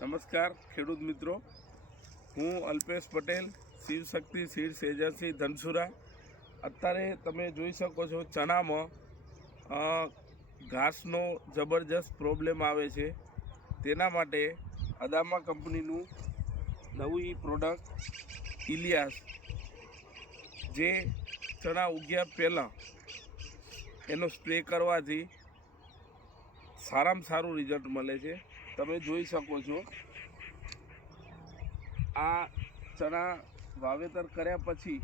નમસ્કાર ખેડૂત મિત્રો, હું અલ્પેશ પટેલ, શિવશક્તિ સીડ્સ એજન્સી ધનસુરા. અત્યારે તમે જોઈ શકો છો ચણામાં ઘાસનો જબરજસ્ત પ્રોબ્લેમ આવે છે. તેના માટે અદામા કંપનીનું નવી પ્રોડક્ટ ઇલિયાસ, જે ચણા ઉગ્યા પહેલાં એનો સ્પ્રે કરવાથી સારામાં સારું રિઝલ્ટ મળે છે. તમે જોઈ શકો છો, આ ચણા વાવેતર કર્યા પછી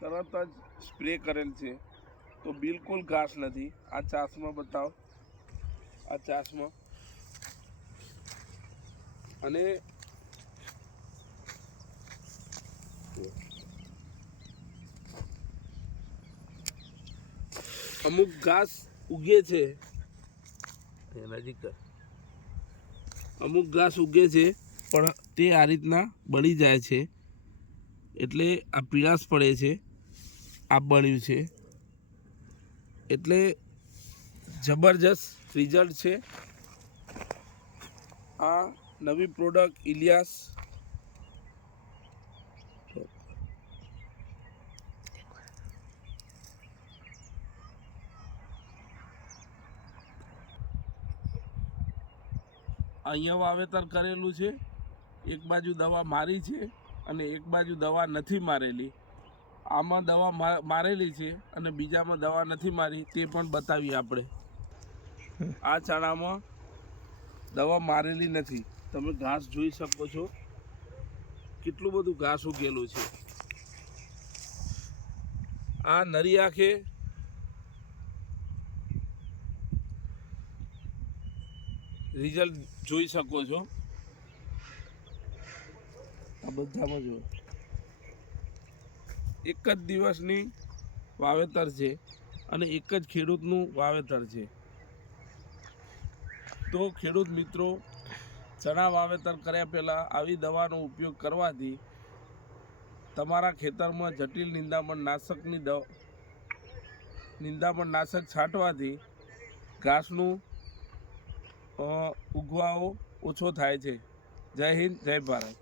તરત જ સ્પ્રે કરેલ છે, તો બિલકુલ ઘાસ નથી. આ ચાસમાં બતાવો, આ ચાસમાં. અને અમુક ઘાસ ઉગે છે, અમુક ઘાસ ઉગે છે પણ તે આ રીતના બળી જાય છે, એટલે આ પીળાશ પડે છે. આ બળ્યું છે એટલે જબરજસ્ત રિઝલ્ટ છે. આ નવી પ્રોડક્ટ ઇલિયાસ અહીંયા વાવેતર કરેલું છે. એક બાજુ દવા મારી છે અને એક બાજુ દવા નથી મારેલી. આમાં દવા મારેલી છે અને બીજામાં દવા નથી મારી, તે પણ બતાવીએ આપણે. આ ચણામાં દવા મારેલી નથી. તમે ઘાસ જોઈ શકો છો, કેટલું બધું ઘાસ ઉગેલું છે. આ નરી આંખે રિઝલ્ટ જોઈ શકો છો. આ બધામાં જો એક જ દિવસની વાવેતર છે અને એક જ ખેડૂતનું વાવેતર છે. તો ખેડૂત મિત્રો, ચણા વાવેતર કર્યા પહેલાં આવી દવાનો ઉપયોગ કરવાથી તમારા ખેતરમાં જટિલ નિંદામણ નાશક છાંટવાથી ઘાસનું ઉગવાઓ ઓછો થાય છે. જય હિન્દ, જય ભારત.